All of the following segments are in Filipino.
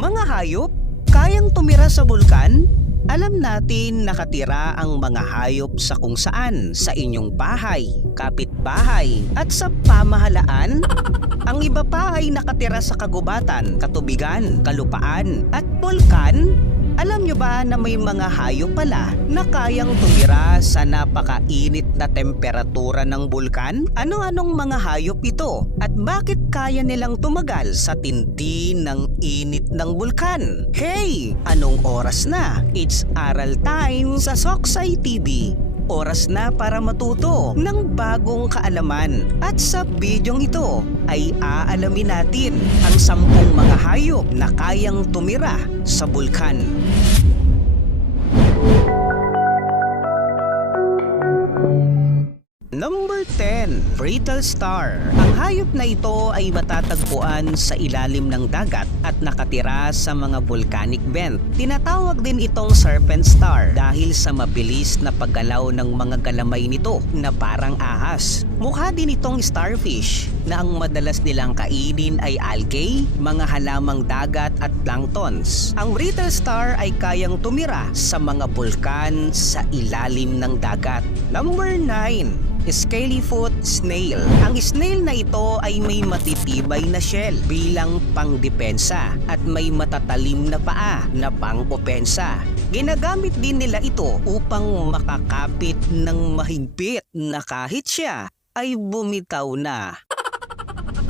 Mga hayop, kayang tumira sa bulkan? Alam natin nakatira ang mga hayop sa kung saan, sa inyong bahay, kapitbahay, at sa pamahalaan. Ang iba pa ay nakatira sa kagubatan, katubigan, kalupaan, at bulkan. Alam nyo ba na may mga hayop pala na kayang tumira sa napakainit na temperatura ng bulkan? Ano-anong mga hayop ito? At bakit kaya nilang tumagal sa tindi ng init ng bulkan? Hey! Anong oras na? It's aral time sa Soksay TV. Oras na para matuto ng bagong kaalaman. At sa bidyong ito ay aalamin natin ang sampung mga hayop na kayang tumira sa bulkan. Number 10, Brittle Star. Ang hayop na ito ay matatagpuan sa ilalim ng dagat at nakatira sa mga volcanic vent. Tinatawag din itong Serpent Star dahil sa mabilis na paggalaw ng mga galamay nito na parang ahas. Mukha din itong starfish na ang madalas nilang kainin ay algae, mga halamang dagat at planktons. Ang Brittle Star ay kayang tumira sa mga bulkan sa ilalim ng dagat. Number 9, Scalyfoot Snail. Ang snail na ito ay may matitibay na shell bilang pangdepensa at may matatalim na paa na pang-opensa. Ginagamit din nila ito upang makakapit ng mahigpit na kahit siya ay bumitaw na.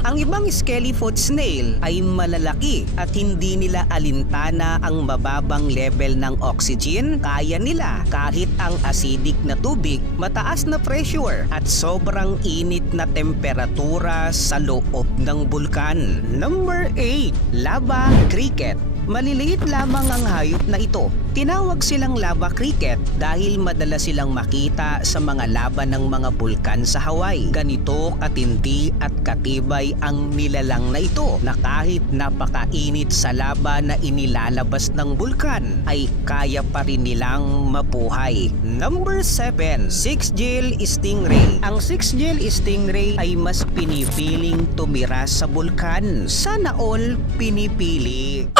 Ang ibang scalyfoot snail ay malalaki at hindi nila alintana ang mababang level ng oxygen. Kaya nila kahit ang acidic na tubig, mataas na pressure at sobrang init na temperatura sa loob ng bulkan. Number 8, Lava Cricket. Maliliit lamang ang hayop na ito. Tinawag silang lava cricket dahil madalas silang makita sa mga laban ng mga bulkan sa Hawaii. Ganito katindi at katibay ang nilalang na ito na kahit napakainit sa lava na inilalabas ng bulkan ay kaya pa rin nilang mabuhay. Number 7, Six-gill Stingray. Ang six-gill stingray ay mas pinipiling tumira sa bulkan. Sana all pinipili.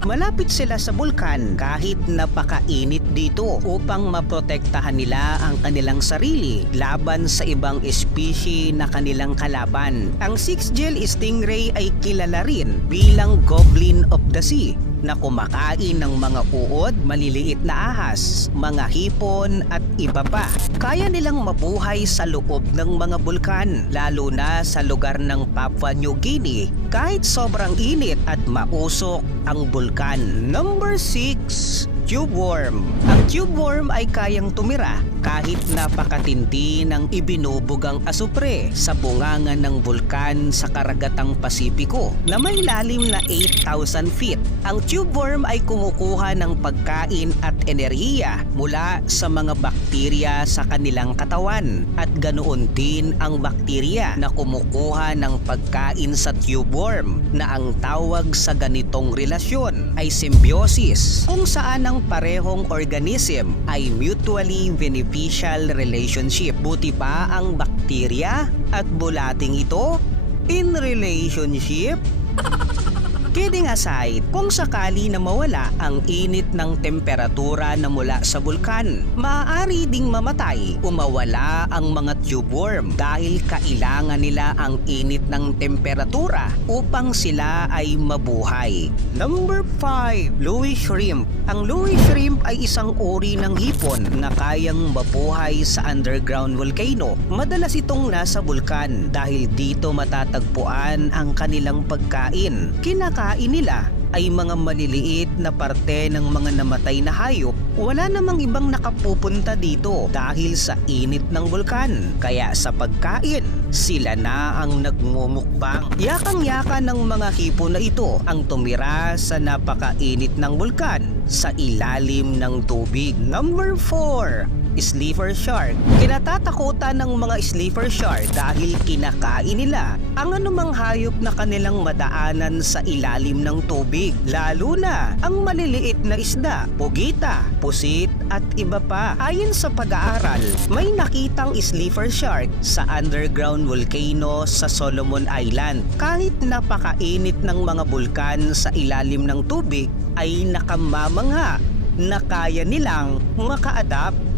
Malapit sila sa bulkan kahit napakainit dito upang maprotektahan nila ang kanilang sarili laban sa ibang espesye na kanilang kalaban. Ang six-gill stingray ay kilala rin bilang goblin of the sea na kumakain ng mga uod, maliliit na ahas, mga hipon at iba pa. Kaya nilang mabuhay sa loob ng mga bulkan, lalo na sa lugar ng Papua New Guinea kahit sobrang init at mausok ang bulkan. Number 6, tube worm. Ang tube worm ay kayang tumira kahit napakatindi ng ibinubugang asupre sa bunganga ng bulkan sa karagatang Pasipiko na may lalim na 8,000 feet. Ang tube worm ay kumukuha ng pagkain at enerhiya mula sa mga bakterya sa kanilang katawan at ganoon din ang bakterya na kumukuha ng pagkain sa tube worm na ang tawag sa ganitong relasyon ay symbiosis kung saan ang parehong organism ay mutually beneficial relationship. Buti pa ang bakterya at bulating ito in relationship Kidding aside, kung sakali na mawala ang init ng temperatura na mula sa bulkan, maaari ding mamatay o mawala ang mga tube worm dahil kailangan nila ang init ng temperatura upang sila ay mabuhay. Number 5, Louis Shrimp. Ang Louis Shrimp ay isang uri ng hipon na kayang mabuhay sa underground volcano. Madalas itong nasa bulkan dahil dito matatagpuan ang kanilang pagkain. Kinakain nila ay mga maliliit na parte ng mga namatay na hayop, wala namang ibang nakapupunta dito dahil sa init ng bulkan. Kaya sa pagkain, sila na ang nagmumukbang. Yakang-yaka ng mga hipo na ito ang tumira sa napakainit ng bulkan sa ilalim ng tubig. Number 4 sleeper shark. Kinatatakutan ng mga sleeper shark dahil kinakain nila ang anumang hayop na kanilang madaanan sa ilalim ng tubig. Lalo na ang maliliit na isda, pugita, pusit at iba pa. Ayon sa pag-aaral, may nakitang sleeper shark sa underground volcano sa Solomon Island. Kahit napakainit ng mga bulkan sa ilalim ng tubig ay nakamamangha na kaya nilang maka-adapt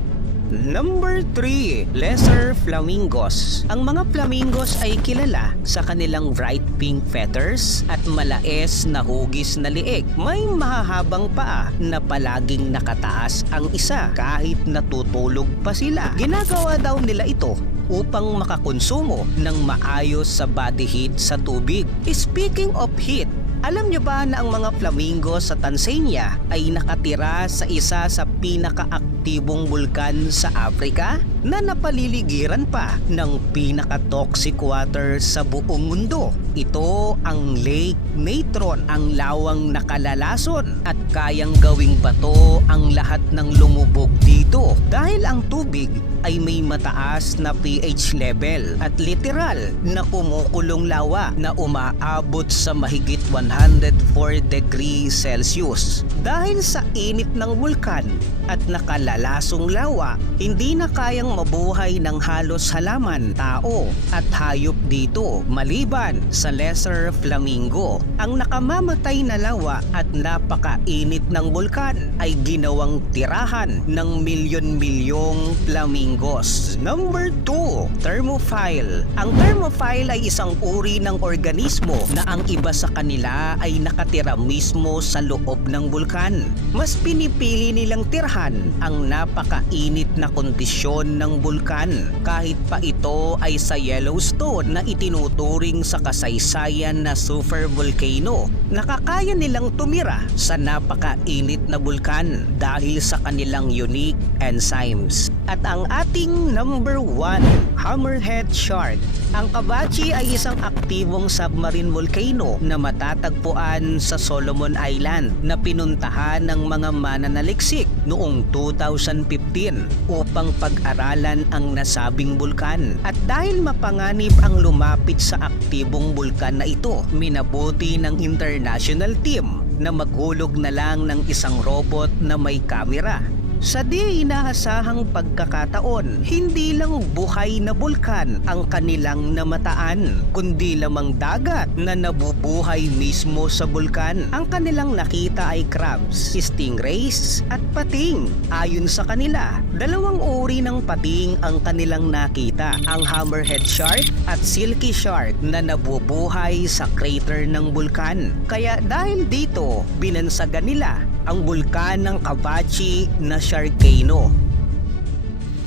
Number 3, Lesser Flamingos. Ang mga flamingos ay kilala sa kanilang bright pink feathers at malaes na hugis na liig. May mahahabang paa na palaging nakataas ang isa kahit natutulog pa sila. Ginagawa daw nila ito upang makakonsumo ng maayos sa body heat sa tubig. Speaking of heat, alam niyo ba na ang mga flamingo sa Tanzania ay nakatira sa isa sa pinakaaktibong bulkan sa Africa na napaliligiran pa ng pinaka-toxic water sa buong mundo? Ito ang Lake Natron, ang lawang nakalalason at kayang gawing bato ang lahat ng lumubog dito dahil ang tubig ay may mataas na pH level at literal na kumukulong lawa na umaabot sa mahigit 104 degrees Celsius. Dahil sa init ng bulkan at nakalalasong lawa, hindi na kayang mabuhay ng halos halaman, tao at hayop dito maliban sa lesser flamingo. Ang nakamamatay na lawa at napakainit ng bulkan ay ginawang tirahan ng milyon-milyong flamingos. Number 2, thermophile. Ang thermophile ay isang uri ng organismo na ang iba sa kanila ay nakatira mismo sa loob ng bulkan. Mas pinipili nilang tirhan ang napakainit na kondisyon ng bulkan kahit pa ito ay sa Yellowstone na itinuturing sa kasaysayan na super volcano. Nakakaya nilang tumira sa napakainit na bulkan dahil sa kanilang unique enzymes. At ang ating number 1, hammerhead shark. Ang Kabachi ay isang aktibong submarine volcano na matatagpuan sa Solomon Island na pinuntahan ng mga mananaliksik noong 2015 upang pag-aralan ang nasabing bulkan. At dahil mapanganib ang lumapit sa aktibong bulkan na ito, minabuti ng international team na maghulog na lang ng isang robot na may kamera sa di inaasahang pagkakataon, hindi lang buhay na bulkan ang kanilang namataan, kundi lamang dagat na nabubuhay mismo sa bulkan. Ang kanilang nakita ay crabs, stingrays at pating. Ayon sa kanila, dalawang uri ng pating ang kanilang nakita, ang hammerhead shark at silky shark na nabubuhay sa crater ng bulkan. Kaya dahil dito, binansagan nila ang bulkan ng Kabachi na Sharkano.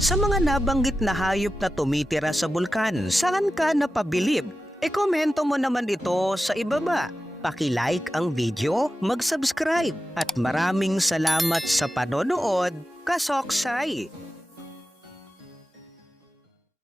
Sa mga nabanggit na hayop na tumitira sa bulkan, saan ka napabilib? E komento mo naman ito sa ibaba. Paki-like ang video, mag-subscribe at maraming salamat sa panonood. Kasoksay!